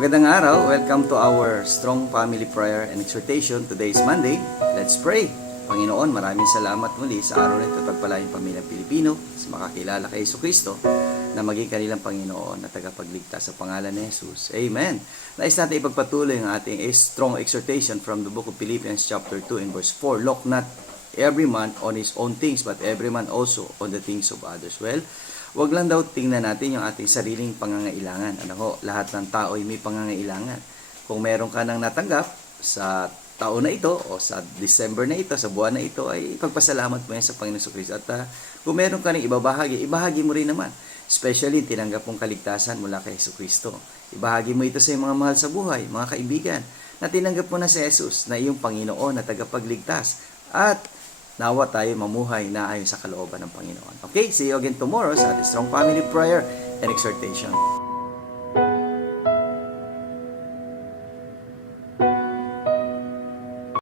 Magandang araw. Welcome to our Strong Family Prayer and Exhortation. Today is Monday. Let's pray. Panginoon, maraming salamat muli sa araw na ito. Pagpalain pamilyang Pilipino sa makakilala kay Jesucristo na maging kanilang Panginoon na tagapagligtas sa pangalan ni Jesus. Amen. Nais natin ipagpatuloy ang ating strong exhortation from the book of Philippians chapter 2 and verse 4. Look not every man on his own things, but every man also on the things of others. Well, wag lang daw tingnan natin yung ating sariling pangangailangan. Ano ho, lahat ng tao ay may pangangailangan. Kung meron ka nang natanggap sa taon na ito o sa December na ito, sa buwan na ito, ay pagpasalamat mo yan sa Panginoon Jesucristo. At kung meron ka nang ibahagi mo rin naman. Especially, tinanggap mong kaligtasan mula kay Jesucristo. Ibahagi mo ito sa iyong mga mahal sa buhay, mga kaibigan, na tinanggap mo na si Jesus na iyong Panginoon na tagapagligtas. At nawa tayo mamuhay na ayon sa kalooban ng Panginoon. Okay, see you again tomorrow sa ating Strong Family Prayer and Exhortation.